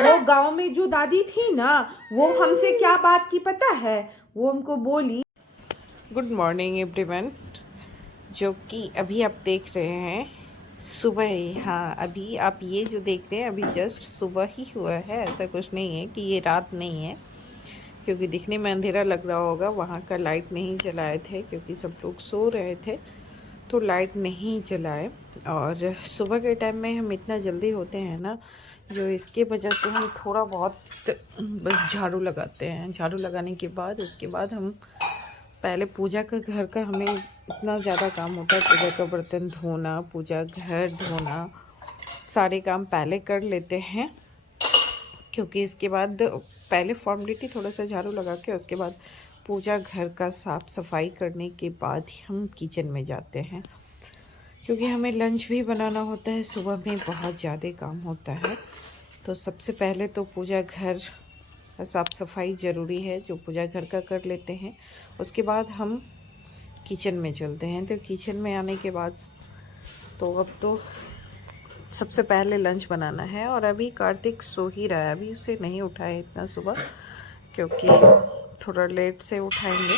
वो गांव में जो दादी थी ना, वो हमसे क्या बात की पता है? वो हमको बोली, गुड मॉर्निंग एवरीवन। जो कि अभी आप देख रहे हैं सुबह ही, हाँ अभी आप ये जो देख रहे हैं अभी जस्ट सुबह ही हुआ है। ऐसा कुछ नहीं है कि ये रात नहीं है, क्योंकि दिखने में अंधेरा लग रहा होगा। वहाँ का लाइट नहीं जलाए थे क्योंकि सब लोग सो रहे थे, तो लाइट नहीं जलाए। और सुबह के टाइम में हम इतना जल्दी होते हैं ना, जो इसके वजह से हम थोड़ा बहुत बस झाड़ू लगाते हैं। झाड़ू लगाने के बाद उसके बाद हम पहले पूजा का घर का हमें इतना ज़्यादा काम होता है। पूजा का बर्तन धोना, पूजा घर धोना, सारे काम पहले कर लेते हैं, क्योंकि इसके बाद पहले फॉर्मेलिटी थोड़ा सा झाड़ू लगा के उसके बाद पूजा घर का साफ़ सफाई करने के बाद ही हम किचन में जाते हैं, क्योंकि हमें लंच भी बनाना होता है। सुबह में बहुत ज़्यादा काम होता है, तो सबसे पहले तो पूजा घर साफ़ सफाई ज़रूरी है, जो पूजा घर का कर लेते हैं। उसके बाद हम किचन में चलते हैं। तो किचन में आने के बाद तो अब तो सबसे पहले लंच बनाना है। और अभी कार्तिक सो ही रहा है, अभी उसे नहीं उठाए इतना सुबह, क्योंकि थोड़ा लेट से उठाएंगे।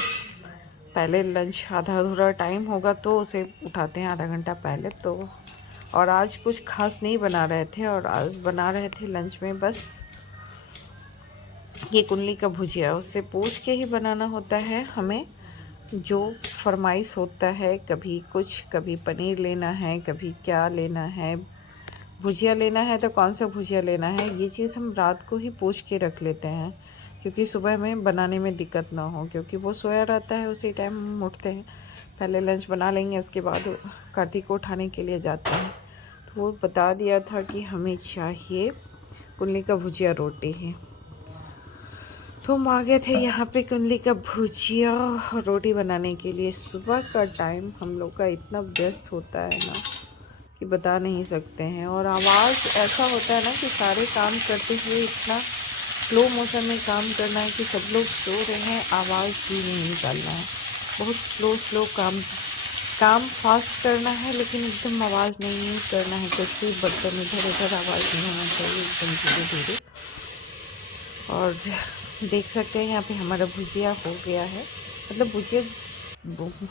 पहले लंच आधा अधूरा टाइम होगा तो उसे उठाते हैं आधा घंटा पहले। तो और आज कुछ खास नहीं बना रहे थे, और आज बना रहे थे लंच में बस ये कुंडली का भुजिया। उससे पूछ के ही बनाना होता है हमें, जो फरमाइश होता है। कभी कुछ, कभी पनीर लेना है, कभी क्या लेना है, भुजिया लेना है तो कौन सा भुजिया लेना है, ये चीज़ हम रात को ही पूछ के रख लेते हैं, क्योंकि सुबह में बनाने में दिक्कत ना हो। क्योंकि वो सोया रहता है, उसी टाइम हम उठते हैं, पहले लंच बना लेंगे, उसके बाद कार्तिक को उठाने के लिए जाते हैं। तो वो बता दिया था कि हमें चाहिए कुंडली का भुजिया रोटी है, तो हम आ गए थे यहाँ पे कुंडली का भुजिया रोटी बनाने के लिए। सुबह का टाइम हम लोग का इतना व्यस्त होता है ना कि बता नहीं सकते हैं। और आवाज़ ऐसा होता है ना कि सारे काम करते हुए इतना स्लो मोशन में काम करना है कि सब लोग सो रहे हैं, आवाज़ भी नहीं निकालना है। बहुत स्लो काम फास्ट करना है, लेकिन एकदम आवाज़ नहीं करना है। कुछ भी बर्तन इधर उधर आवाज़ नहीं होना चाहिए, एकदम धीरे धीरे। और देख सकते हैं यहाँ पे हमारा भुजिया हो गया है, मतलब भुजिया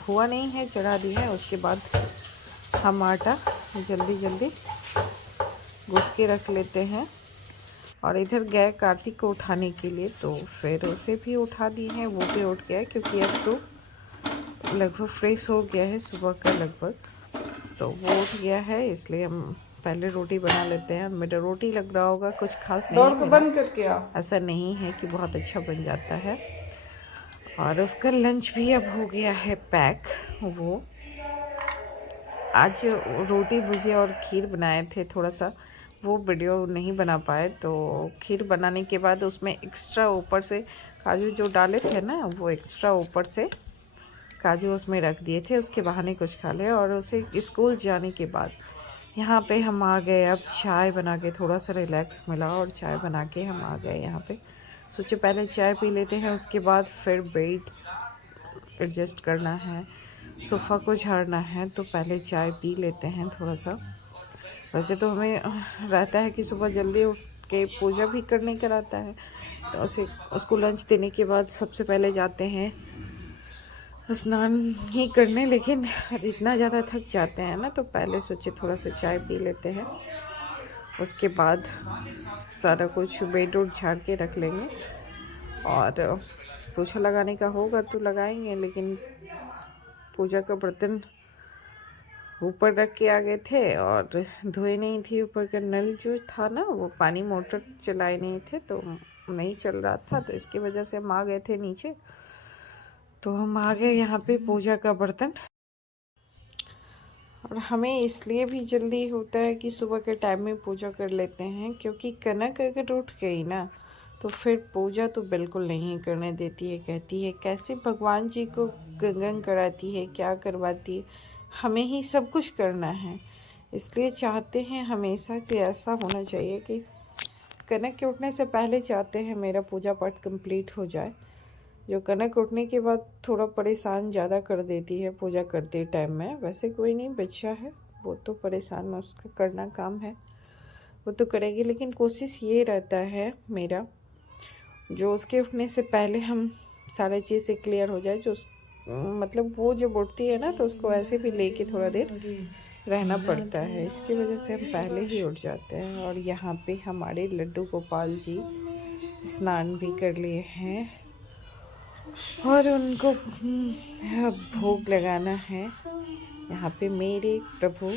हुआ नहीं है, चढ़ा दिया है। उसके बाद हम आटा जल्दी गूँथ के रख लेते हैं। और इधर गए कार्तिक को उठाने के लिए, तो फिर उसे भी उठा दी है, वो भी उठ गया, क्योंकि अब तो लगभग फ्रेश हो गया है सुबह का लगभग, तो वो उठ गया है। इसलिए हम पहले रोटी बना लेते हैं। मेरा रोटी लग रहा होगा कुछ खास नहीं बना, बंद करके आ, ऐसा नहीं है कि बहुत अच्छा बन जाता है। और उसका लंच भी अब हो गया है पैक। वो आज रोटी भुजिया और खीर बनाए थे, थोड़ा सा वो वीडियो नहीं बना पाए। तो खीर बनाने के बाद उसमें एक्स्ट्रा ऊपर से काजू जो डाले थे ना, वो एक्स्ट्रा ऊपर से काजू उसमें रख दिए थे, उसके बहाने कुछ खा ले। और उसे स्कूल जाने के बाद यहाँ पे हम आ गए। अब चाय बना के थोड़ा सा रिलैक्स मिला, और चाय बना के हम आ गए यहाँ पे। सोचे पहले चाय पी लेते हैं, उसके बाद फिर बेड्स एडजस्ट करना है, सोफ़ा को झाड़ना है, तो पहले चाय पी लेते हैं थोड़ा सा। वैसे तो हमें रहता है कि सुबह जल्दी उठ के पूजा भी करने का रहता है, तो उसको लंच देने के बाद सबसे पहले जाते हैं स्नान ही करने। लेकिन इतना ज़्यादा थक जाते हैं ना, तो पहले सोचे थोड़ा सा चाय पी लेते हैं, उसके बाद सारा कुछ बेड उड झाड़ के रख लेंगे। और पोछा लगाने का होगा तो लगाएंगे, लेकिन पूजा का बर्तन ऊपर रख के आ गए थे और धोए नहीं थी। ऊपर का नल जो था ना, वो पानी मोटर चलाए नहीं थे, तो नहीं चल रहा था, तो इसकी वजह से हम आ गए थे नीचे। तो हम आ गए यहाँ पे पूजा का बर्तन। और हमें इसलिए भी जल्दी होता है कि सुबह के टाइम में पूजा कर लेते हैं, क्योंकि कनक अगर उठ गई ना, तो फिर पूजा तो बिल्कुल नहीं करने देती है। कहती है कैसे भगवान जी को गंगन कराती है, क्या करवाती है, हमें ही सब कुछ करना है। इसलिए चाहते हैं हमेशा कि ऐसा होना चाहिए कि कनक के उठने से पहले चाहते हैं मेरा पूजा पाठ कंप्लीट हो जाए। जो कनक उठने के बाद थोड़ा परेशान ज़्यादा कर देती है पूजा करते टाइम में। वैसे कोई नहीं, बच्चा है वो, तो परेशान उसका करना काम है, वो तो करेगी, लेकिन कोशिश ये रहता है मेरा, जो उसके उठने से पहले हम सारे चीज़ें क्लियर हो जाए। जो मतलब वो जब उठती है ना, तो उसको ऐसे भी लेके थोड़ा देर रहना पड़ता है, इसकी वजह से हम पहले ही उठ जाते हैं। और यहाँ पे हमारे लड्डू गोपाल जी स्नान भी कर लिए हैं और उनको भोग लगाना है। यहाँ पे मेरे प्रभु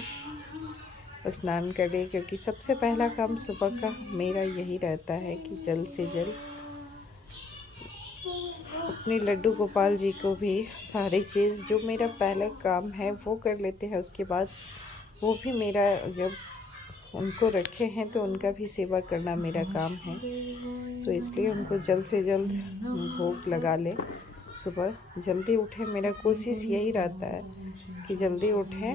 स्नान कर लिए, क्योंकि सबसे पहला काम सुबह का मेरा यही रहता है कि जल्द से जल्द अपने लड्डू गोपाल जी को भी सारी चीज़, जो मेरा पहला काम है वो कर लेते हैं। उसके बाद वो भी मेरा, जब उनको रखे हैं तो उनका भी सेवा करना मेरा काम है, तो इसलिए उनको जल्द से जल्द भोग लगा ले। सुबह जल्दी उठे, मेरा कोशिश यही रहता है कि जल्दी उठें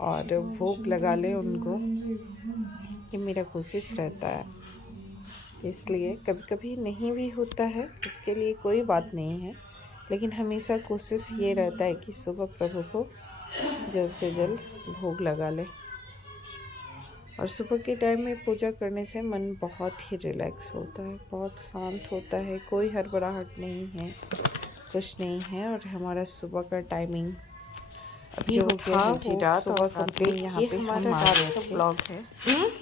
और भोग लगा ले उनको, ये मेरा कोशिश रहता है। इसलिए कभी कभी नहीं भी होता है, इसके लिए कोई बात नहीं है, लेकिन हमेशा कोशिश ये रहता है कि सुबह प्रभु को जल्द से जल्द भोग लगा ले। और सुबह के टाइम में पूजा करने से मन बहुत ही रिलैक्स होता है, बहुत शांत होता है, कोई हड़बड़ाहट नहीं है, कुछ नहीं है। और हमारा सुबह का टाइमिंग अभी जो था वो रात सुबह कंप्लीट। यहाँ पे हमारा रात का ब्लॉग है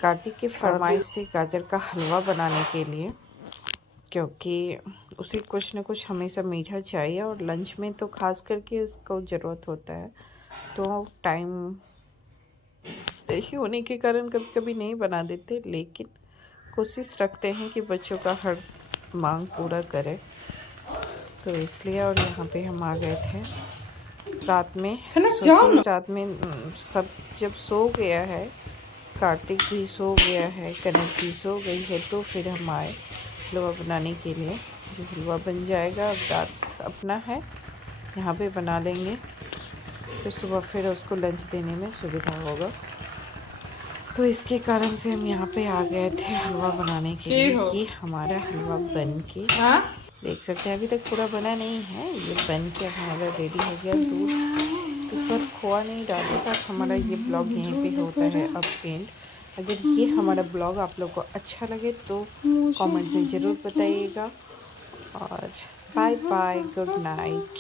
कार्तिक के फरमाइश से गाजर का हलवा बनाने के लिए, क्योंकि उसे कुछ न कुछ हमेशा मीठा चाहिए और लंच में तो खास करके उसको ज़रूरत होता है। तो टाइम ही होने के कारण कभी कभी नहीं बना देते, लेकिन कोशिश रखते हैं कि बच्चों का हर मांग पूरा करें, तो इसलिए। और यहाँ पे हम आ गए थे रात में, रात में सब जब सो गया है, कार्तिक भी सो गया है, कनक भी सो गई है, तो फिर हम आए हलवा बनाने के लिए। जो हलवा बन जाएगा, अब रात अपना है, यहाँ पे बना लेंगे, तो सुबह फिर उसको लंच देने में सुविधा होगा। तो इसके कारण से हम यहाँ पे आ गए थे हलवा बनाने के लिए। ये हमारा हलवा बन के देख सकते हैं, अभी तक पूरा बना नहीं है, ये बन के हमारा रेडी हो गया। दूध इस पर खोआ नहीं डालने के साथ हमारा ये ब्लॉग यहीं पे होता है अब एंड। अगर ये हमारा ब्लॉग आप लोग को अच्छा लगे तो कमेंट में ज़रूर बताइएगा, और बाय बाय, गुड नाइट।